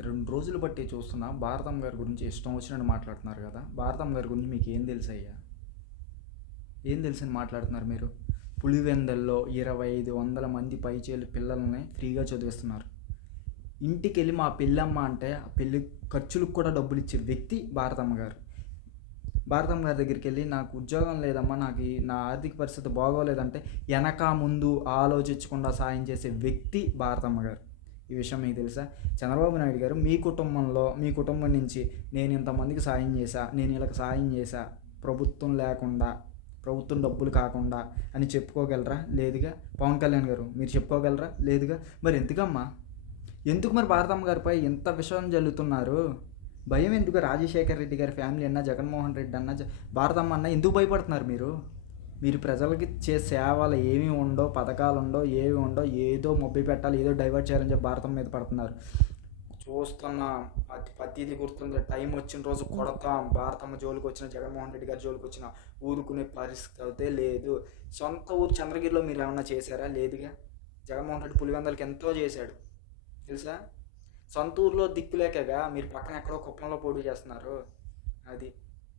2 రోజులు బట్టి చూస్తున్నా భారతమ్మ గారి గురించి ఇష్టం వచ్చినట్టు మాట్లాడుతున్నారు కదా! భారతమ్మ గారి గురించి మీకేం తెలుసయ్యా? ఏం తెలుసని మాట్లాడుతున్నారు మీరు? పులివెందుల్లో 2500 మంది పైచేలు పిల్లల్ని ఫ్రీగా చదివిస్తున్నారు. ఇంటికెళ్ళి మా పెళ్ళమ్మ అంటే ఆ పెళ్లి ఖర్చులకు కూడా డబ్బులిచ్చే వ్యక్తి భారతమ్మ గారు. భారతమ్మ గారి దగ్గరికెళ్ళి నాకు ఉద్యోగం లేదమ్మా, నా ఆర్థిక పరిస్థితి బాగోలేదంటే ఎనక ముందు ఆలోచించకుండా సాయం చేసే వ్యక్తి భారతమ్మ గారు. ఈ విషయం మీకు తెలుసా? చంద్రబాబు నాయుడు గారు మీ కుటుంబం నుంచి నేను ఇంతమందికి సాయం చేశా, నేను వీళ్ళకి సాయం చేశా, ప్రభుత్వం లేకుండా, ప్రభుత్వం డబ్బులు కాకుండా అని చెప్పుకోగలరా? లేదుగా. పవన్ కళ్యాణ్ గారు మీరు చెప్పుకోగలరా? లేదుగా. మరి ఎందుకమ్మా? ఎందుకు మరి భారతమ్మ గారిపై ఇంత విషయం జల్లుతున్నారు? భయం ఎందుకు? రాజశేఖర్ రెడ్డి గారి ఫ్యామిలీ అన్నా, జగన్మోహన్ రెడ్డి అన్నా, భారతమ్మ అన్న ఎందుకు భయపడుతున్నారు మీరు? మీరు ప్రజలకి సేవలు ఏమీ ఉండవు, పథకాలు ఉండవు, ఏవి ఉండవు, ఏదో మొబ్బి పెట్టాలి, ఏదో డైవర్ట్ చేయాలని చెప్పి భారతం మీద పడుతున్నారు. చూస్తున్నా ప్రతిదీ గుర్తుంది. టైం వచ్చిన రోజు కొడతాం. భారతమ్మ జోలికి వచ్చిన, జగన్మోహన్ రెడ్డి గారి జోలికి వచ్చిన ఊరుకునే పరిస్థితి అయితే లేదు. సొంత ఊరు చంద్రగిరిలో మీరు ఏమన్నా చేశారా? లేదుగా. జగన్మోహన్ రెడ్డి పులివెందులకి ఎంతో చేశాడు తెలుసా? సొంత ఊర్లో దిక్కులేకగా మీరు పక్కన ఎక్కడో కుప్పంలో పోటీ చేస్తున్నారు. అది